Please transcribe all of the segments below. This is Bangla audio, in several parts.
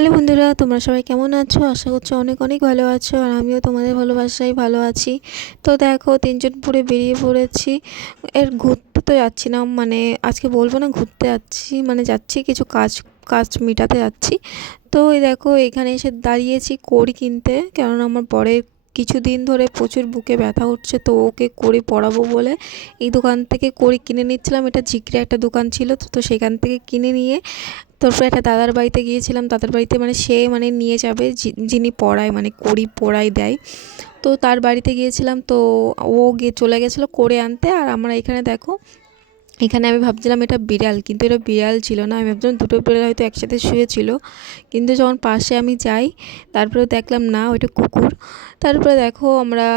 হ্যালো বন্ধুরা, তোমরা সবাই কেমন আছো? আশা করছ অনেক অনেক ভালো আছো আর আমিও তোমাদের ভালোবাসায় ভালো আছি। তো দেখো, তিনজন পুরে বেরিয়ে পড়েছি। এর ঘুরতে তো যাচ্ছি না মানে আজকে বলব না ঘুরতে যাচ্ছি মানে যাচ্ছি কিছু কাজ কাজ মেটাতে যাচ্ছি। তো দেখো, এখানে এসে দাঁড়িয়েছি কড়ি কিনতে, কেননা আমার পরের কিছুদিন ধরে প্রচুর বুকে ব্যথা উঠছে, তো ওকে কড়ি পড়াবো বলে এই দোকান থেকে কড়ি কিনে নিচ্ছিলাম। এটা জিগরে একটা দোকান ছিল, তো তো সেখান থেকে কিনে নিয়ে তারপরে একটা দাদার বাড়িতে গিয়েছিলাম। দাদার বাড়িতে মানে সে মানে নিয়ে যাবে যিনি পড়ায় মানে করি পড়ায় দেয়। তো তার বাড়িতে গিয়েছিলাম, তো ও গিয়ে চলে গেছিল করে আনতে। আর আমরা এখানে দেখো এখানে আমি ভাবছিলাম এটা বিড়াল, কিন্তু এটা বিড়াল ছিল না। আমি ভাবছিলাম দুটো বিড়াল হয়তো একসাথে শুয়েছিল কিন্তু যখন পাশে আমি যাই, তারপরে দেখলাম, না, ওইটা কুকুর। তারপরে দেখো, আমরা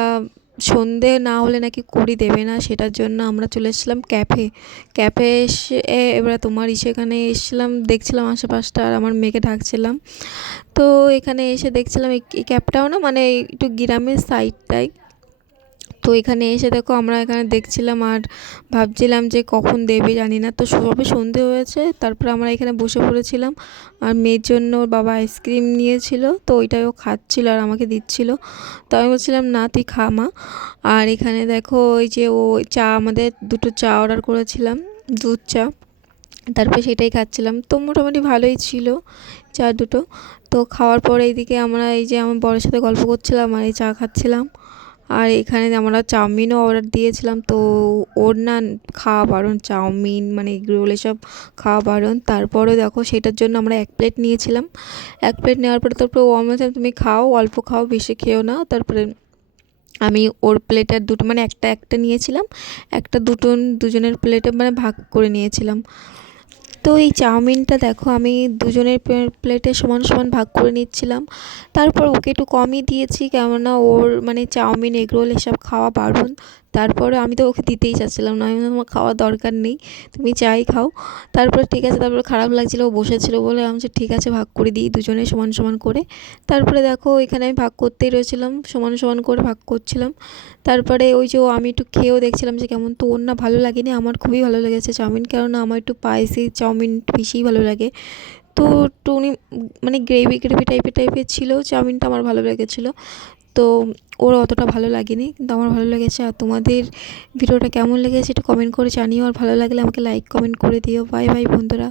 সন্ধে না হলে নাকি কুড়ি দেবে না, সেটার জন্য আমরা চলে এসেছিলাম ক্যাফে। ক্যাফে এসে, এবারে তোমার সেখানে এসেছিলাম, দেখছিলাম আশেপাশটা, আর আমার মেয়েকে ডাকছিলাম। তো এখানে এসে দেখছিলাম, এই ক্যাবটাও না মানে একটু গ্রামের সাইডটাই তো এখানে এসে দেখো আমরা এখানে দেখছিলাম আর ভাবছিলাম যে কখন দেবে জানি না। তো সবে সন্ধে হয়েছে, তারপরে আমরা এখানে বসে পড়েছিলাম আর মেয়ের জন্য ওর বাবা আইসক্রিম নিয়েছিল, তো ওইটাই ও খাচ্ছিল আর আমাকে দিচ্ছিল। তো আমি বলছিলাম, না, তুই খা মা। আর এখানে দেখো ওই যে ও চা, আমাদের দুটো চা অর্ডার করেছিলাম, দুধ চা। তারপরে সেটাই খাচ্ছিলাম। তো মোটামুটি ভালোই ছিল চা দুটো। তো খাওয়ার পরে এইদিকে আমরা এই যে আমার বড়ের সাথে গল্প করছিলাম আর এই চা খাচ্ছিলাম। আর এখানে আমরা চাউমিনও অর্ডার দিয়েছিলাম, তো ওর না খাওয়া বারণ, চাউমিন মানে এগরোল এসব খাওয়া বারণ। তারপরে দেখো সেটার জন্য আমরা এক প্লেট নিয়েছিলাম। এক প্লেট নেওয়ার পরে তারপরে ও আমার তুমি খাও, অল্প খাও, বেশি খেও না। তারপরে আমি ওর প্লেটের দুটো মানে একটা একটা নিয়েছিলাম, একটা দুটো, দুজনের প্লেটে মানে ভাগ করে নিয়েছিলাম। তো এই চাউমিনটা দেখো আমি দুজনের প্লেটে সমান সমান ভাগ করে নিচ্ছিলাম। তারপর ওকে একটু কমই দিয়েছি, কেননা ওর মানে চাউমিন, এগরোল এসব খাওয়া বারণ তারপরে আমি তো ওকে দিতেই চাচ্ছিলাম না, আমি আমার খাওয়ার দরকার নেই, তুমি চাই খাও। তারপরে ঠিক আছে, তারপরে খারাপ লাগছিল, ও বসেছিলো বলে আমি ঠিক আছে, ভাগ করে দিই দুজনে সমান সমান করে। তারপরে দেখো এখানে আমি ভাগ করতেই রয়েছিলাম, সমান সমান করে ভাগ করছিলাম। তারপরে ওই যে আমি একটু খেয়েও দেখছিলাম যে কেমন, তো ওর না ভালো লাগেনি, আমার খুবই ভালো লেগেছে চাউমিন, কেননা আমার একটু পায়েসি চাউমিন বেশিই ভালো লাগে। তো টুনি মানে গ্রেভি গ্রেভি টাইপের টাইপের ছিল, চাউমিনটা আমার ভালো লেগেছিলো। তো ওর অতটা ভালো লাগেনি, কিন্তু আমার ভালো লেগেছে। আর তোমাদের ভিডিওটা কেমন লেগেছে একটু কমেন্ট করে জানিও। আর ভালো লাগলে আমাকে লাইক কমেন্ট করে দিও। বাই বাই বন্ধুরা।